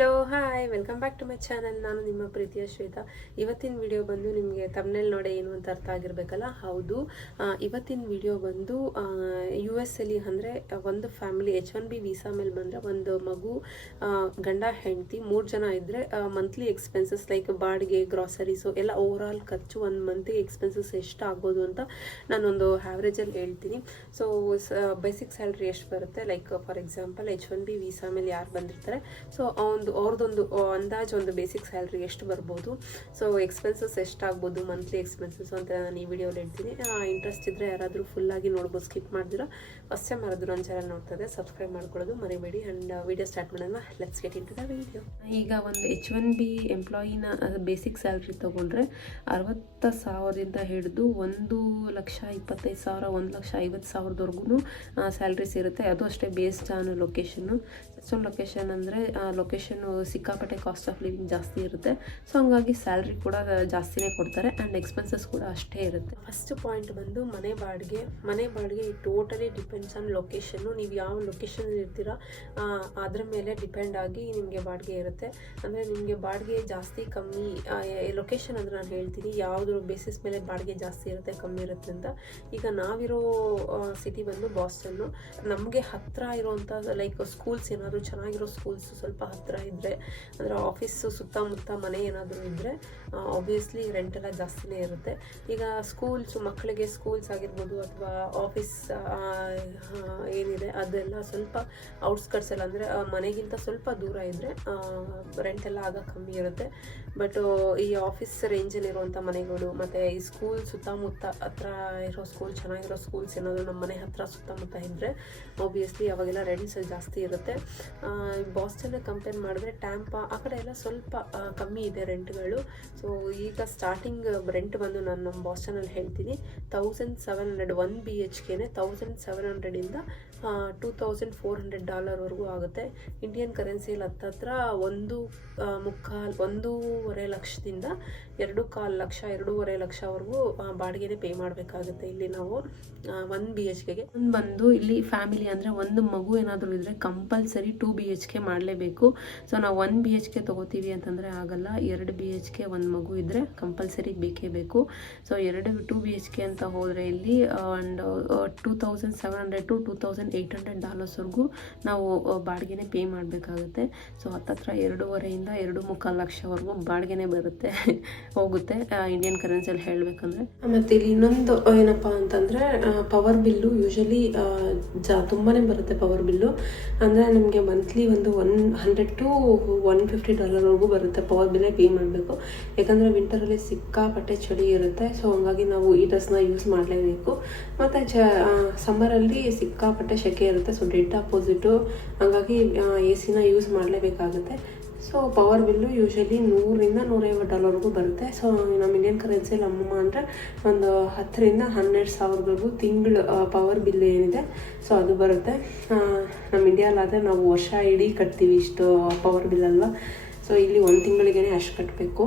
Hello hi welcome back to my channel. ನಾನು ನಿಮ್ಮ ಪ್ರೀತಿಯ ಶ್ವೇತಾ. ಇವತ್ತಿನ ವಿಡಿಯೋ ಬಂದು ನಿಮಗೆ ತಮ್ನೇಲ್ ನೋಡಿ ಏನು ಅಂತ ಅರ್ಥ ಆಗಿರಬೇಕಲ್ಲ. ಹೌದು, ಇವತ್ತಿನ ವಿಡಿಯೋ ಬಂದು ಯು ಎಸ್ ಅಲ್ಲಿ ಅಂದರೆ ಒಂದು ಫ್ಯಾಮಿಲಿ H1B ವೀಸಾ ಮೇಲೆ ಬಂದರೆ ಒಂದು ಮಗು, ಗಂಡ ಹೆಂಡತಿ 3 ಜನ ಇದ್ದರೆ ಮಂತ್ಲಿ ಎಕ್ಸ್ಪೆನ್ಸಸ್ ಲೈಕ್ ಬಾಡಿಗೆ, ಗ್ರಾಸರೀಸು ಎಲ್ಲ ಓವರ್ ಆಲ್ ಖರ್ಚು ಒಂದು ಮಂತಿಗೆ ಎಕ್ಸ್ಪೆನ್ಸಸ್ ಎಷ್ಟು ಆಗ್ಬೋದು ಅಂತ ನಾನೊಂದು ಆ್ಯಾವ್ರೇಜಲ್ಲಿ ಹೇಳ್ತೀನಿ. ಸೊ ಬೇಸಿಕ್ ಸ್ಯಾಲ್ರಿ ಎಷ್ಟು ಬರುತ್ತೆ, like for example H1B visa ಮೇಲೆ ಯಾರು ಬಂದಿರ್ತಾರೆ, ಸೊ ಅವ್ರದ್ದೊಂದು ಅಂದಾಜು ಒಂದು ಬೇಸಿಕ್ ಸ್ಯಾಲ್ರಿ ಎಷ್ಟು ಬರ್ಬೋದು, ಸೊ ಎಕ್ಸ್ಪೆನ್ಸಸ್ ಎಷ್ಟಾಗ್ಬೋದು ಮಂತ್ಲಿ ಎಕ್ಸ್ಪೆನ್ಸಸ್ ಅಂತ ನಾನು ಈ ವಿಡಿಯೋಲಿ ಹೇಳ್ತೀನಿ. ಇಂಟ್ರೆಸ್ಟ್ ಇದ್ದರೆ ಯಾರಾದರೂ ಫುಲ್ಲಾಗಿ ನೋಡ್ಬೋದು, ಸ್ಕಿಪ್ ಮಾಡಿದಿರ. ಫಸ್ಟ್ ಟೈಮ್ ಯಾರಾದರೂ ನನ್ನ ಚಾನಲ್ ನೋಡ್ತಾರೆ ಸಬ್ಸ್ಕ್ರೈಬ್ ಮಾಡ್ಕೊಳ್ಳೋದು ಮರಿಬೇಡಿ. ಆ್ಯಂಡ್ ವಿಡಿಯೋ ಸ್ಟಾರ್ಟ್ ಮಾಡೋಣ. Let's get into the video. ಈಗ ಒಂದು H1B ಎಂಪ್ಲಾಯಿನ ಬೇಸಿಕ್ ಸ್ಯಾಲ್ರಿ ತೊಗೊಂಡ್ರೆ 60,000ದಿಂದ ಹಿಡಿದು 1,25,000 1,50,000ವರೆಗೂ ಸ್ಯಾಲ್ರೀಸ್ ಇರುತ್ತೆ. ಅದು ಅಷ್ಟೇ ಬೇಸ್ಡ್ ಆನ್ ಲೊಕೇಶನ್ನು. ಎಷ್ಟೊಂದು ಲೊಕೇಶನ್ ಅಂದರೆ ಲೊಕೇಶನ್ನು ಸಿಕ್ಕಾಪಟ್ಟೆ ಕಾಸ್ಟ್ ಆಫ್ ಲಿವಿಂಗ್ ಜಾಸ್ತಿ ಇರುತ್ತೆ. ಸೊ ಹಂಗಾಗಿ ಸ್ಯಾಲ್ರಿ ಕೂಡ ಜಾಸ್ತಿನೇ ಕೊಡ್ತಾರೆ ಆ್ಯಂಡ್ ಎಕ್ಸ್ಪೆನ್ಸಸ್ ಕೂಡ ಅಷ್ಟೇ ಇರುತ್ತೆ. ಫಸ್ಟ್ ಪಾಯಿಂಟ್ ಬಂದು ಮನೆ ಬಾಡಿಗೆ ಟೋಟಲಿ ಡಿಪೆಂಡ್ಸ್ ಆನ್ ಲೊಕೇಶನ್ನು. ನೀವು ಯಾವ ಲೊಕೇಶನ್ ಇರ್ತೀರಾ ಅದ್ರ ಮೇಲೆ ಡಿಪೆಂಡ್ ಆಗಿ ನಿಮಗೆ ಬಾಡಿಗೆ ಇರುತ್ತೆ. ಅಂದರೆ ನಿಮಗೆ ಬಾಡಿಗೆ ಜಾಸ್ತಿ ಕಮ್ಮಿ ಲೊಕೇಶನ್ ಅಂದರೆ ನಾನು ಹೇಳ್ತೀನಿ ಯಾವುದ್ರ ಬೇಸಿಸ್ ಮೇಲೆ ಬಾಡಿಗೆ ಜಾಸ್ತಿ ಇರುತ್ತೆ ಕಮ್ಮಿ ಇರುತ್ತೆ ಅಂತ. ಈಗ ನಾವಿರೋ ಸಿಟಿ ಬಂದು ಬಾಸ್ಟನ್ನು. ನಮಗೆ ಹತ್ತಿರ ಇರೋವಂಥ ಲೈಕ್ ಸ್ಕೂಲ್ಸ್ ಏನಾದರೂ ಚೆನ್ನಾಗಿರೋ ಸ್ಕೂಲ್ಸ್ ಸ್ವಲ್ಪ ಹತ್ತಿರ ಇದ್ದರೆ, ಅಂದರೆ ಆಫೀಸು ಸುತ್ತಮುತ್ತ ಮನೆ ಏನಾದರೂ ಇದ್ದರೆ ಆಬ್ವಿಯಸ್ಲಿ ರೆಂಟ್ ಎಲ್ಲ ಜಾಸ್ತಿನೇ ಇರುತ್ತೆ. ಈಗ ಮಕ್ಕಳಿಗೆ ಸ್ಕೂಲ್ಸ್ ಆಗಿರ್ಬೋದು ಅಥವಾ ಆಫೀಸ್ ಏನಿದೆ ಅದೆಲ್ಲ ಸ್ವಲ್ಪ ಔಟ್ಸ್ಕಟ್ಸಲ್ಲಿ ಅಂದರೆ ಮನೆಗಿಂತ ಸ್ವಲ್ಪ ದೂರ ಇದ್ದರೆ ರೆಂಟ್ ಎಲ್ಲ ಆಗ ಕಮ್ಮಿ ಇರುತ್ತೆ. ಬಟ್ ಈ ಆಫೀಸ್ ರೇಂಜಲ್ಲಿರುವಂಥ ಮನೆಗಳು ಮತ್ತು ಈ ಸ್ಕೂಲ್ ಸುತ್ತಮುತ್ತ ಹತ್ರ ಇರೋ ಸ್ಕೂಲ್ ಚೆನ್ನಾಗಿರೋ ಸ್ಕೂಲ್ಸ್ ಏನಾದರೂ ನಮ್ಮ ಮನೆ ಹತ್ತಿರ ಸುತ್ತಮುತ್ತ ಇದ್ದರೆ ಆಬ್ವಿಯಸ್ಲಿ ಅವಾಗೆಲ್ಲ ರೆಂಟ್ಸ್ ಜಾಸ್ತಿ ಇರುತ್ತೆ. ಬಾಸ್ಟನ್ನ ಕಂಪೇರ್ ಮಾಡಿದ್ರೆ ಟ್ಯಾಂಪಾ ಆ ಕಡೆ ಎಲ್ಲ ಸ್ವಲ್ಪ ಕಮ್ಮಿ ಇದೆ ರೆಂಟ್ಗಳು. ಸೊ ಈಗ ಸ್ಟಾರ್ಟಿಂಗ್ ರೆಂಟ್ ಬಂದು ನಾನು ನಮ್ಮ ಬಾಸ್ಟನಲ್ಲಿ ಹೇಳ್ತೀನಿ 1,700 1 BHKನೇ 1,700ಇಂದ $2,400ವರೆಗೂ ಆಗುತ್ತೆ. ಇಂಡಿಯನ್ ಕರೆನ್ಸಿಯಲ್ಲಿ ಹತ್ತತ್ರ 1.25 ಲಕ್ಷದಿಂದ 2.25 ಲಕ್ಷ 2.5 ಲಕ್ಷವರೆಗೂ ಬಾಡಿಗೆನೇ ಪೇ ಮಾಡಬೇಕಾಗುತ್ತೆ ಇಲ್ಲಿ ನಾವು 1 BHKಗೆ. ಬಂದು ಇಲ್ಲಿ ಫ್ಯಾಮಿಲಿ ಅಂದರೆ ಒಂದು ಮಗು ಏನಾದರೂ ಇದ್ದರೆ ಕಂಪಲ್ಸರಿ 2 BHK ಮಾಡಲೇಬೇಕು. ಸೊ ನಾವು 1 BHK ತೊಗೋತೀವಿ ಅಂತಂದರೆ ಆಗಲ್ಲ. 2 BHK ಒಂದು ಮಗು ಇದ್ದರೆ ಕಂಪಲ್ಸರಿ ಬೇಕೇ ಬೇಕು. ಸೊ 2 BHK ಅಂತ ಹೋದರೆ ಇಲ್ಲಿ ಒಂದು $2,700 to $2,800ವರೆಗೂ ನಾವು ಬಾಡಿಗೆನೇ ಪೇ ಮಾಡಬೇಕಾಗುತ್ತೆ. ಸೊ ಹತ್ತತ್ರ 2.5 ಇಂದ 2.25 ಲಕ್ಷವರೆಗೂ ಬಾಡಿಗೆನೇ ಬರುತ್ತೆ ಹೋಗುತ್ತೆ ಇಂಡಿಯನ್ ಕರೆನ್ಸಿಯಲ್ಲಿ ಹೇಳಬೇಕಂದ್ರೆ. ಮತ್ತು ಇಲ್ಲಿ ಇನ್ನೊಂದು ಏನಪ್ಪ ಅಂತಂದರೆ ಪವರ್ ಬಿಲ್ಲು ಯೂಶಲಿ ತುಂಬಾ ಬರುತ್ತೆ ಪವರ್ ಬಿಲ್ಲು. ಅಂದರೆ ನಿಮಗೆ ಮಂತ್ಲಿ ಒಂದು $100 to $150ವರೆಗೂ ಬರುತ್ತೆ ಪವರ್ ಬಿಲ್ಲೇ ಪೇ ಮಾಡಬೇಕು. ಯಾಕಂದರೆ ವಿಂಟರಲ್ಲಿ ಸಿಕ್ಕಾಪಟ್ಟೆ ಚಳಿ ಇರುತ್ತೆ. ಸೊ ಹಂಗಾಗಿ ನಾವು ಈ ಡ್ರೆಸ್ನ ಯೂಸ್ ಮಾಡಲೇಬೇಕು. ಮತ್ತು ಸಮ್ಮರಲ್ಲಿ ಸಿಕ್ಕಾಪಟ್ಟೆ ಸೆಕೆ ಇರುತ್ತೆ. ಸೊ ಡೆಡ್ ಅಪೋಸಿಟು, ಹಂಗಾಗಿ AC use ಮಾಡಲೇಬೇಕಾಗುತ್ತೆ. So power bill usually $100-150ವರೆಗೂ ಬರುತ್ತೆ. ಸೊ ನಮ್ಮ ಇಂಡಿಯನ್ ಕರೆನ್ಸಿಯಲ್ಲಿ ಅಮ್ಮಮ್ಮ ಅಂದರೆ ಒಂದು 10,000 to 12,000ವರೆಗೂ ತಿಂಗಳು ಪವರ್ ಬಿಲ್ ಏನಿದೆ ಸೊ ಅದು ಬರುತ್ತೆ. ನಮ್ಮ ಇಂಡಿಯಾಲಾದರೆ ನಾವು ವರ್ಷ ಇಡೀ ಕಟ್ತೀವಿ ಇಷ್ಟು ಪವರ್ ಬಿಲ್ ಅಲ್ವಾ. ಸೊ ಇಲ್ಲಿ 1 ತಿಂಗಳಿಗೇ ಅಷ್ಟು ಕಟ್ಟಬೇಕು.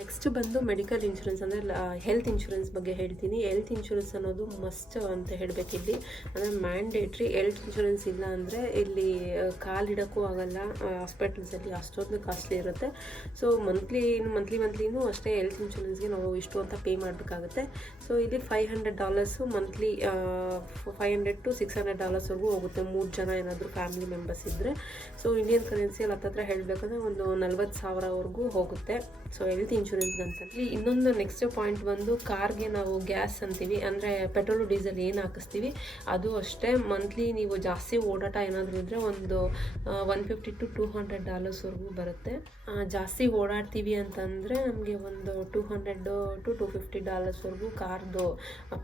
ನೆಕ್ಸ್ಟ್ ಬಂದು ಮೆಡಿಕಲ್ ಇನ್ಶೂರೆನ್ಸ್ ಅಂದರೆ ಹೆಲ್ತ್ ಇನ್ಶೂರೆನ್ಸ್ ಬಗ್ಗೆ ಹೇಳ್ತೀನಿ. ಹೆಲ್ತ್ ಇನ್ಶೂರೆನ್ಸ್ ಅನ್ನೋದು ಮಸ್ಟ್ ಅಂತ ಹೇಳಬೇಕಿಲ್ಲಿ. ಅಂದರೆ ಮ್ಯಾಂಡೇಟ್ರಿ. ಹೆಲ್ತ್ ಇನ್ಶೂರೆನ್ಸ್ ಇಲ್ಲ ಅಂದರೆ ಇಲ್ಲಿ ಕಾಲಿಡೋಕ್ಕೂ ಆಗಲ್ಲ ಹಾಸ್ಪಿಟಲ್ಸಲ್ಲಿ, ಅಷ್ಟೊಂದು ಕಾಸ್ಟ್ಲಿ ಇರುತ್ತೆ. ಸೊ ಮಂತ್ಲಿನೂ ಅಷ್ಟೇ ಹೆಲ್ತ್ ಇನ್ಶೂರೆನ್ಸ್ಗೆ ನಾವು ಇಷ್ಟು ಅಂತ ಪೇ ಮಾಡಬೇಕಾಗುತ್ತೆ. ಸೊ ಇಲ್ಲಿ $500 ಮಂತ್ಲಿ, $500 to $600ವರೆಗೂ ಹೋಗುತ್ತೆ 3 ಜನ ಏನಾದರೂ ಫ್ಯಾಮಿಲಿ ಮೆಂಬರ್ಸ್ ಇದ್ದರೆ. ಸೊ ಇಂಡಿಯನ್ ಕರೆನ್ಸಿಯಲ್ಲಿ ಹತ್ತತ್ರ ಹೇಳಬೇಕಂದ್ರೆ ಒಂದು 40,000ವರೆಗೂ ಹೋಗುತ್ತೆ. ಸೊ ಹೆಲ್ತ್ ಇನ್ಶೂರೆನ್ಸ್ ಅಂತ. ಇಲ್ಲಿ ಇನ್ನೊಂದು ನೆಕ್ಸ್ಟ್ ಪಾಯಿಂಟ್ ಬಂದು ಕಾರ್ಗೆ ನಾವು ಗ್ಯಾಸ್ ಅಂತೀವಿ, ಅಂದರೆ ಪೆಟ್ರೋಲು ಡೀಸೆಲ್ ಏನು ಹಾಕಿಸ್ತೀವಿ ಅದು ಅಷ್ಟೇ. ಮಂತ್ಲಿ ನೀವು ಜಾಸ್ತಿ ಓಡಾಟ ಏನಾದರೂ ಇದ್ದರೆ ಒಂದು $150 to $200ವರೆಗೂ ಬರುತ್ತೆ. ಜಾಸ್ತಿ ಓಡಾಡ್ತೀವಿ ಅಂತಂದರೆ ನಮಗೆ ಒಂದು $200 to $250ವರೆಗೂ ಕಾರ್ದು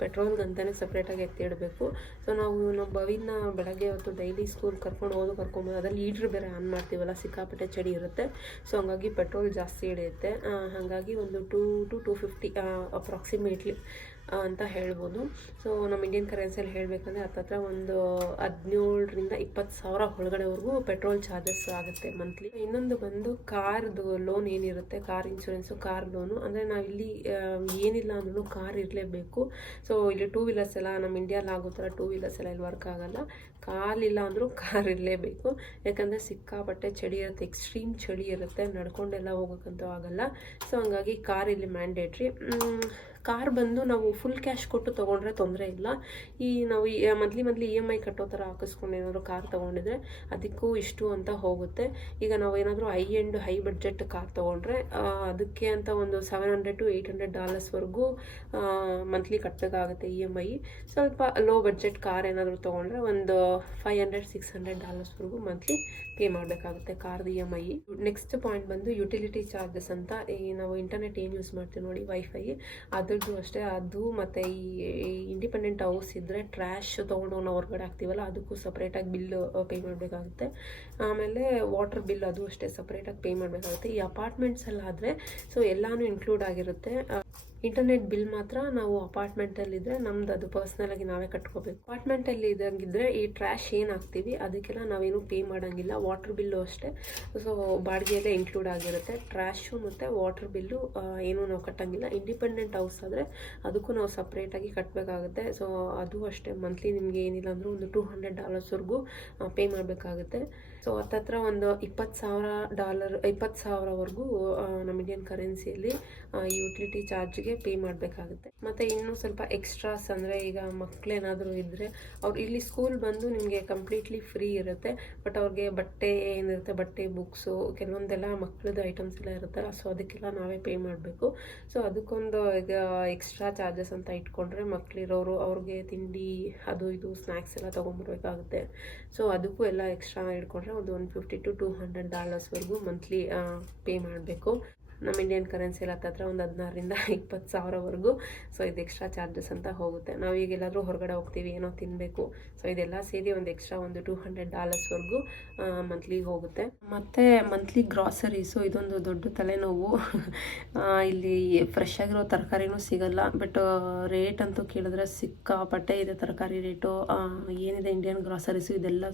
ಪೆಟ್ರೋಲ್ಗಂತಲೇ ಸಪ್ರೇಟಾಗಿ ಎತ್ತಿಡಬೇಕು. ಸೊ ನಾವು ನಮ್ಮ ಬವಿನ ಬೆಳಗ್ಗೆ ಹೊತ್ತು ಡೈಲಿ ಸ್ಕೂಲ್ ಕರ್ಕೊಂಡು ಅದ್ರಲ್ಲಿ ಲೀಟ್ರ್ ಬೇರೆ ಆನ್ ಮಾಡ್ತೀವಲ್ಲ, ಸಿಕ್ಕಾಪಟ್ಟೆ ಚಳಿ ಇರುತ್ತೆ. ಸೊ ಹಂಗಾಗಿ ಪೆಟ್ರೋಲ್ ಜಾಸ್ತಿ ಹಿಡಿಯುತ್ತೆ. ಹಾಗಾಗಿ ಒಂದು $200 to $250 ಅಪ್ರಾಕ್ಸಿಮೇಟ್ಲಿ ಅಂತ ಹೇಳ್ಬೋದು. ಸೊ ನಮ್ಮ ಇಂಡಿಯನ್ ಕರೆನ್ಸಿಯಲ್ಲಿ ಹೇಳಬೇಕಂದ್ರೆ ಹತ್ತತ್ರ ಒಂದು 17,000 to 20,000 ಒಳಗಡೆವರೆಗೂ ಪೆಟ್ರೋಲ್ ಚಾರ್ಜಸ್ ಆಗುತ್ತೆ ಮಂತ್ಲಿ. ಇನ್ನೊಂದು ಬಂದು ಕಾರ್ದು ಲೋನ್ ಏನಿರುತ್ತೆ, ಕಾರ್ ಇನ್ಶೂರೆನ್ಸು, ಕಾರ್ ಲೋನು. ಅಂದರೆ ನಾವಿಲ್ಲಿ ಏನಿಲ್ಲ ಅಂದ್ರೂ ಕಾರ್ ಇರಲೇಬೇಕು. ಸೊ ಇಲ್ಲಿ 2 ವೀಲರ್ಸ್ ಎಲ್ಲ ನಮ್ಮ ಇಂಡಿಯಾದಲ್ಲಿ ಆಗೋ ಥರ 2 ವೀಲರ್ಸ್ ಎಲ್ಲ ಇಲ್ಲಿ ವರ್ಕ್ ಆಗಲ್ಲ. ಕಾಲಿಲ್ಲ ಅಂದರೂ ಕಾರ್ ಇರಲೇಬೇಕು. ಯಾಕಂದರೆ ಸಿಕ್ಕಾಪಟ್ಟೆ ಚಳಿ ಇರುತ್ತೆ, ಎಕ್ಸ್ಟ್ರೀಮ್ ಚಳಿ ಇರುತ್ತೆ, ನಡ್ಕೊಂಡೆಲ್ಲ ಹೋಗೋಕ್ಕಂತೂ ಆಗಲ್ಲ. ಸೊ ಹಂಗಾಗಿ ಕಾರ್ ಇಲ್ಲಿ ಮ್ಯಾಂಡೇಟ್ರಿ. ಕಾರ್ ಬಂದು ನಾವು ಫುಲ್ ಕ್ಯಾಶ್ ಕೊಟ್ಟು ತೊಗೊಂಡ್ರೆ ತೊಂದರೆ ಇಲ್ಲ. ಈ ನಾವು ಮಂತ್ಲಿ EMI ಕಟ್ಟೋ ಥರ ಹಾಕಿಸ್ಕೊಂಡು ಏನಾದರೂ ಕಾರ್ ತೊಗೊಂಡಿದ್ರೆ ಅದಕ್ಕೂ ಇಷ್ಟು ಅಂತ ಹೋಗುತ್ತೆ. ಈಗ ನಾವು ಏನಾದರೂ ಹೈ ಬಡ್ಜೆಟ್ ಕಾರ್ ತೊಗೊಂಡ್ರೆ ಅದಕ್ಕೆ ಅಂತ ಒಂದು $700 to $800 ಮಂತ್ಲಿ ಕಟ್ಟಬೇಕಾಗುತ್ತೆ EMI. ಸ್ವಲ್ಪ ಲೋ ಬಡ್ಜೆಟ್ ಕಾರ್ ಏನಾದರೂ ತೊಗೊಂಡ್ರೆ ಒಂದು $500-600 ಮಂತ್ಲಿ ಪೇ ಮಾಡಬೇಕಾಗುತ್ತೆ ಕಾರ್ದು EMI. ನೆಕ್ಸ್ಟ್ ಪಾಯಿಂಟ್ ಬಂದು ಯುಟಿಲಿಟಿ ಚಾರ್ಜಸ್ ಅಂತ. ಈ ನಾವು ಇಂಟರ್ನೆಟ್ ಏನು ಯೂಸ್ ಮಾಡ್ತೀವಿ ನೋಡಿ, ವೈಫೈ, ಅದರದ್ದು ಅಷ್ಟೇ. ಅದು ಮತ್ತು ಈ ಇಂಡಿಪೆಂಡೆಂಟ್ ಹೌಸ್ ಇದ್ದರೆ ಟ್ರ್ಯಾಶ್ ತೊಗೊಂಡು ನಾವು ಹೊರಗಡೆ ಹಾಕ್ತೀವಲ್ಲ, ಅದಕ್ಕೂ ಸಪ್ರೇಟಾಗಿ ಬಿಲ್ ಪೇ ಮಾಡಬೇಕಾಗುತ್ತೆ. ಆಮೇಲೆ ವಾಟರ್ ಬಿಲ್ ಅದು ಅಷ್ಟೇ ಸಪ್ರೇಟಾಗಿ ಪೇ ಮಾಡಬೇಕಾಗುತ್ತೆ. ಈ ಅಪಾರ್ಟ್ಮೆಂಟ್ಸಲ್ಲಾದರೆ ಸೊ ಎಲ್ಲನೂ ಇನ್ಕ್ಲೂಡ್ ಆಗಿರುತ್ತೆ. ಇಂಟರ್ನೆಟ್ ಬಿಲ್ ಮಾತ್ರ ನಾವು ಅಪಾರ್ಟ್ಮೆಂಟಲ್ಲಿದ್ದರೆ ನಮ್ದು ಅದು ಪರ್ಸ್ನಲಾಗಿ ನಾವೇ ಕಟ್ಕೋಬೇಕು. ಅಪಾರ್ಟ್ಮೆಂಟಲ್ಲಿ ಇದ್ದಂಗಿದ್ರೆ ಈ ಟ್ರ್ಯಾಶ್ ಏನು ಹಾಕ್ತೀವಿ ಅದಕ್ಕೆಲ್ಲ ನಾವೇನು ಪೇ ಮಾಡೋಂಗಿಲ್ಲ. ವಾಟರ್ ಬಿಲ್ಲು ಅಷ್ಟೇ, ಸೊ ಬಾಡಿಗೆಯಲ್ಲೇ ಇನ್ಕ್ಲೂಡ್ ಆಗಿರುತ್ತೆ. ಟ್ರ್ಯಾಶು ಮತ್ತು ವಾಟರ್ ಬಿಲ್ಲು ಏನೂ ನಾವು ಕಟ್ಟೋಂಗಿಲ್ಲ. ಇಂಡಿಪೆಂಡೆಂಟ್ ಹೌಸ್ ಆದರೆ ಅದಕ್ಕೂ ನಾವು ಸಪ್ರೇಟಾಗಿ ಕಟ್ಟಬೇಕಾಗುತ್ತೆ. ಸೊ ಅದು ಅಷ್ಟೇ, ಮಂತ್ಲಿ ನಿಮಗೆ ಏನಿಲ್ಲ ಅಂದರೂ ಒಂದು $200 ಪೇ ಮಾಡಬೇಕಾಗುತ್ತೆ. ಸೊ ಹತ್ತತ್ರ ಒಂದು $20,000 ನಮ್ಮ ಇಂಡಿಯನ್ ಕರೆನ್ಸಿಯಲ್ಲಿ ಯುಟಿಲಿಟಿ ಚಾರ್ಜ್ಗೆ ಪೇ ಮಾಡಬೇಕಾಗುತ್ತೆ. ಮತ್ತು ಇನ್ನೂ ಸ್ವಲ್ಪ ಎಕ್ಸ್ಟ್ರಾಸ್ ಅಂದರೆ ಈಗ ಮಕ್ಕಳೇನಾದರೂ ಇದ್ದರೆ ಅವ್ರು ಇಲ್ಲಿ ಸ್ಕೂಲ್ ಬಂದು ನಿಮಗೆ ಕಂಪ್ಲೀಟ್ಲಿ ಫ್ರೀ ಇರುತ್ತೆ. ಬಟ್ ಅವ್ರಿಗೆ ಬಟ್ಟೆ ಏನಿರುತ್ತೆ, ಬಟ್ಟೆ, ಬುಕ್ಸು, ಕೆಲವೊಂದೆಲ್ಲ ಮಕ್ಕಳದ್ದು ಐಟಮ್ಸ್ ಎಲ್ಲ ಇರುತ್ತಲ್ಲ, ಸೊ ಅದಕ್ಕೆಲ್ಲ ನಾವೇ ಪೇ ಮಾಡಬೇಕು. ಸೊ ಅದಕ್ಕೊಂದು ಈಗ ಎಕ್ಸ್ಟ್ರಾ ಚಾರ್ಜಸ್ ಅಂತ ಇಟ್ಕೊಂಡ್ರೆ ಮಕ್ಕಳಿರೋರು ಅವ್ರಿಗೆ ತಿಂಡಿ ಅದು ಇದು ಸ್ನ್ಯಾಕ್ಸ್ ಎಲ್ಲ ತೊಗೊಂಬರ್ಬೇಕಾಗುತ್ತೆ. ಸೊ ಅದಕ್ಕೂ ಎಲ್ಲ ಎಕ್ಸ್ಟ್ರಾ ಇಟ್ಕೊಂಡ್ರೆ ಒಂದು $150 to $200 ಮಂತ್ಲಿ ಪೇ ಮಾಡಬೇಕು. ನಮ್ಮ ಇಂಡಿಯನ್ ಕರೆನ್ಸಿಯಲ್ಲಿ ಹತ್ತತ್ರ ಒಂದು 16,000 to 20,000 ಸೊ ಇದು ಎಕ್ಸ್ಟ್ರಾ ಚಾರ್ಜಸ್ ಅಂತ ಹೋಗುತ್ತೆ. ನಾವು ಈಗ ಎಲ್ಲಾದರೂ ಹೊರಗಡೆ ಹೋಗ್ತೀವಿ, ಏನೋ ತಿನ್ನಬೇಕು, ಸೊ ಇದೆಲ್ಲ ಸೇರಿ ಒಂದು ಎಕ್ಸ್ಟ್ರಾ ಒಂದು $200 ಮಂತ್ಲಿ ಹೋಗುತ್ತೆ. ಮತ್ತು ಮಂತ್ಲಿ ಗ್ರಾಸರೀಸು, ಇದೊಂದು ದೊಡ್ಡ ತಲೆನೋವು. ಇಲ್ಲಿ ಫ್ರೆಶ್ ಆಗಿರೋ ತರಕಾರಿನೂ ಸಿಗಲ್ಲ, ಬಟ್ ರೇಟ್ ಅಂತೂ ಕೇಳಿದ್ರೆ ಸಿಕ್ಕಾಪಟ್ಟೆ ಇದೆ ತರಕಾರಿ ರೇಟು. ಏನಿದೆ ಇಂಡಿಯನ್ ಗ್ರಾಸರೀಸು ಇದೆಲ್ಲ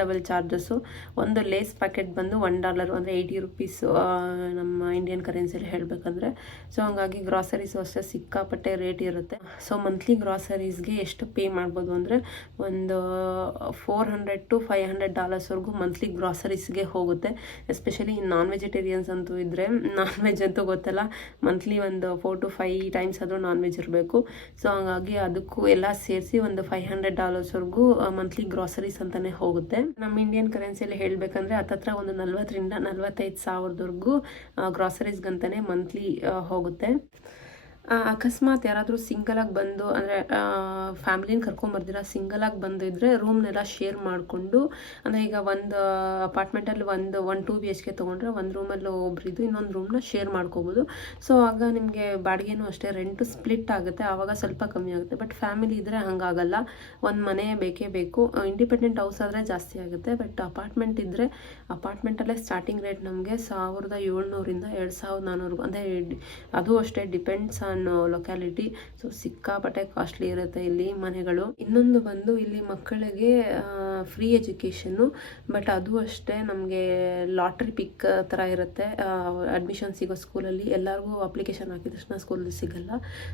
ಡಬಲ್ ಚಾರ್ಜಸ್ಸು. ಒಂದು ಲೇಸ್ ಪ್ಯಾಕೆಟ್ ಬಂದು $1 ಅಂದರೆ $80 ನಮ್ಮ ಇಂಡಿಯನ್ ಕರೆನ್ಸಿಯಲ್ಲಿ ಹೇಳಬೇಕಂದ್ರೆ. ಸೊ ಹಂಗಾಗಿ ಗ್ರಾಸರೀಸು ಅಷ್ಟೇ ಸಿಕ್ಕಾಪಟ್ಟೆ ರೇಟ್ ಇರುತ್ತೆ. ಸೊ ಮಂತ್ಲಿ ಗ್ರಾಸರೀಸ್ಗೆ ಎಷ್ಟು ಪೇ ಮಾಡ್ಬೋದು ಅಂದರೆ ಒಂದು $400 to $500 ಮಂತ್ಲಿ ಗ್ರಾಸರೀಸ್ಗೆ ಹೋಗುತ್ತೆ. ಎಸ್ಪೆಷಲಿ ನಾನ್ ವೆಜಿಟೇರಿಯನ್ಸ್ ಅಂತೂ ಇದ್ದರೆ, ನಾನ್ ವೆಜ್ ಅಂತೂ ಗೊತ್ತಲ್ಲ, ಮಂತ್ಲಿ ಒಂದು 4 to 5 ಟೈಮ್ಸ್ ಆದರೂ ನಾನ್ ವೆಜ್ ಇರಬೇಕು. ಸೊ ಹಂಗಾಗಿ ಅದಕ್ಕೂ ಎಲ್ಲ ಸೇರಿಸಿ ಒಂದು $500 ಮಂತ್ಲಿ ಗ್ರಾಸರೀಸ್ ಅಂತಲೇ ಹೋಗುತ್ತೆ. ನಮ್ಮ ಇಂಡಿಯನ್ ಕರೆನ್ಸಿಯಲ್ಲಿ ಹೇಳಬೇಕಂದ್ರೆ ಹತ್ತತ್ರ ಒಂದು 40,000 to 45,000 ಗ್ರಾಸರೀಸ್ಗಂತಲೇ ಮಂತ್ಲಿ ಹೋಗುತ್ತೆ. ಅಕಸ್ಮಾತ್ ಯಾರಾದರೂ ಸಿಂಗಲಾಗಿ ಬಂದು ಅಂದರೆ ಫ್ಯಾಮಿಲಿನ ಕರ್ಕೊಂಬರ್ದಿರ ಸಿಂಗಲಾಗಿ ಬಂದಿದ್ದರೆ ರೂಮ್ನೆಲ್ಲ ಶೇರ್ ಮಾಡಿಕೊಂಡು, ಅಂದರೆ ಈಗ ಒಂದು ಅಪಾರ್ಟ್ಮೆಂಟಲ್ಲಿ ಒಂದು 2 BHK ತೊಗೊಂಡ್ರೆ ಒಂದು ರೂಮಲ್ಲಿ ಒಬ್ರಿದ್ದು ಇನ್ನೊಂದು ರೂಮ್ನ ಶೇರ್ ಮಾಡ್ಕೋಬೋದು. ಸೊ ಆಗ ನಿಮಗೆ ಬಾಡಿಗೆನೂ ಅಷ್ಟೇ ರೆಂಟು ಸ್ಪ್ಲಿಟ್ ಆಗುತ್ತೆ, ಆವಾಗ ಸ್ವಲ್ಪ ಕಮ್ಮಿ ಆಗುತ್ತೆ. ಬಟ್ ಫ್ಯಾಮಿಲಿ ಇದ್ದರೆ ಹಾಗಾಗಲ್ಲ, ಒಂದು ಮನೆ ಬೇಕೇ ಬೇಕು. ಇಂಡಿಪೆಂಡೆಂಟ್ ಹೌಸ್ ಆದರೆ ಜಾಸ್ತಿ ಆಗುತ್ತೆ, ಬಟ್ ಅಪಾರ್ಟ್ಮೆಂಟ್ ಇದ್ದರೆ ಅಪಾರ್ಟ್ಮೆಂಟಲ್ಲೇ ಸ್ಟಾರ್ಟಿಂಗ್ ರೇಟ್ ನಮಗೆ $1,700 to $2,400 ಅಂದರೆ ಅದು ಅಷ್ಟೇ ಡಿಪೆಂಡ್ಸ್ ಆನ್ ಲೊಕ್ಯಾಲಿಟಿ. ಸೊ ಸಿಕ್ಕಾಪಟ್ಟೆ ಕಾಸ್ಟ್ಲಿ ಇರುತ್ತೆ ಇಲ್ಲಿ ಮನೆಗಳು. ಇನ್ನೊಂದು ಬಂದು ಇಲ್ಲಿ ಮಕ್ಕಳಿಗೆ ಫ್ರೀ ಎಜುಕೇಷನ್ನು, ಬಟ್ ಅದು ಅಷ್ಟೇ ನಮಗೆ ಲಾಟ್ರಿ ಪಿಕ್ ಥರ ಇರುತ್ತೆ. ಅಡ್ಮಿಷನ್ ಸಿಗೋ ಸ್ಕೂಲಲ್ಲಿ ಎಲ್ಲರಿಗೂ ಅಪ್ಲಿಕೇಶನ್ ಹಾಕಿದ ತಕ್ಷಣ ಸ್ಕೂಲಲ್ಲಿ ಸಿಗಲ್ಲ.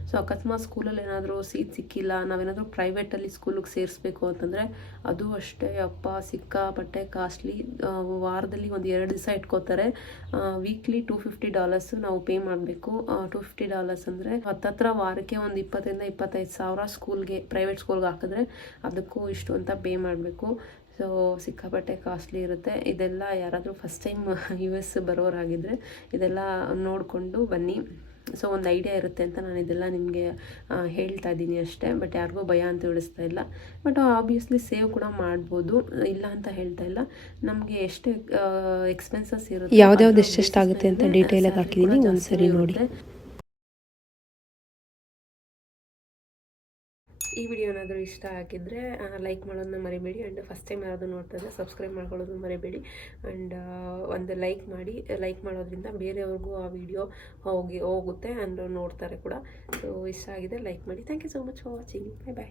ಸೊ ಅಕಸ್ಮಾತ್ ಸ್ಕೂಲಲ್ಲಿ ಏನಾದರೂ ಸೀಟ್ ಸಿಕ್ಕಿಲ್ಲ, ನಾವೇನಾದರೂ ಪ್ರೈವೇಟಲ್ಲಿ ಸ್ಕೂಲಿಗೆ ಸೇರಿಸ್ಬೇಕು ಅಂತಂದರೆ ಅದು ಅಷ್ಟೇ ಅಪ್ಪ ಸಿಕ್ಕಾಪಟ್ಟೆ ಕಾಸ್ಟ್ಲಿ. ವಾರದಲ್ಲಿ ಒಂದು 2 ದಿವಸ ಇಟ್ಕೋತಾರೆ. ವೀಕ್ಲಿ $250 ನಾವು ಪೇ ಮಾಡಬೇಕು. $250 ಅಂದರೆ ಹತ್ತತ್ರ ವಾರಕ್ಕೆ ಒಂದು 20,000 to 25,000 ಸ್ಕೂಲ್ಗೆ, ಪ್ರೈವೇಟ್ ಸ್ಕೂಲ್ಗೆ ಹಾಕಿದ್ರೆ ಅದಕ್ಕೂ ಇಷ್ಟು ಅಂತ ಪೇ ಮಾಡಬೇಕು. ಸೊ ಸಿಕ್ಕಾಪಟ್ಟೆ ಕಾಸ್ಟ್ಲಿ ಇರುತ್ತೆ. ಇದೆಲ್ಲ ಯಾರಾದರೂ ಫಸ್ಟ್ ಟೈಮ್ US ಬರೋರಾಗಿದ್ದರೆ ಇದೆಲ್ಲ ನೋಡಿಕೊಂಡು ಬನ್ನಿ. ಸೊ ಒಂದು ಐಡಿಯಾ ಇರುತ್ತೆ ಅಂತ ನಾನು ಇದೆಲ್ಲ ನಿಮಗೆ ಹೇಳ್ತಾ ಇದ್ದೀನಿ ಅಷ್ಟೇ. ಬಟ್ ಯಾರಿಗೂ ಭಯ ಅಂತ ತಿಳಿಸ್ತಾ ಇಲ್ಲ. ಬಟ್ ಆಬ್ವಿಯಸ್ಲಿ ಸೇವ್ ಕೂಡ ಮಾಡ್ಬೋದು, ಇಲ್ಲ ಅಂತ ಹೇಳ್ತಾ ಇಲ್ಲ. ನಮಗೆ ಎಷ್ಟು ಎಕ್ಸ್ಪೆನ್ಸಸ್ ಇರುತ್ತೆ, ಯಾವ್ದ್ಯಾವ್ದು ಎಷ್ಟೆಷ್ಟಾಗುತ್ತೆ ಅಂತ ಡೀಟೇಲಾಗಿ ಹಾಕಿದ್ದೀನಿ, ಒಂದ್ಸರಿ ನೋಡಿ. ಈ ವಿಡಿಯೋ ಏನಾದರೂ ಇಷ್ಟ ಆಗಿದ್ದರೆ ಲೈಕ್ ಮಾಡೋದನ್ನ ಮರಿಬೇಡಿ. ಆ್ಯಂಡ್ ಫಸ್ಟ್ ಟೈಮ್ ಯಾರಾದರೂ ನೋಡ್ತಾ ಇದ್ದರೆ ಸಬ್ಸ್ಕ್ರೈಬ್ ಮಾಡ್ಕೊಳ್ಳೋದು ಮರಿಬೇಡಿ. ಆ್ಯಂಡ್ ಒಂದು ಲೈಕ್ ಮಾಡಿ. ಲೈಕ್ ಮಾಡೋದ್ರಿಂದ ಬೇರೆಯವ್ರಿಗೂ ಆ ವಿಡಿಯೋ ಹೋಗುತ್ತೆ ಆ್ಯಂಡ್ ನೋಡ್ತಾರೆ ಕೂಡ. ಸೊ ಇಷ್ಟ ಆಗಿದೆ ಲೈಕ್ ಮಾಡಿ. Thank you so much for watching. Bye bye.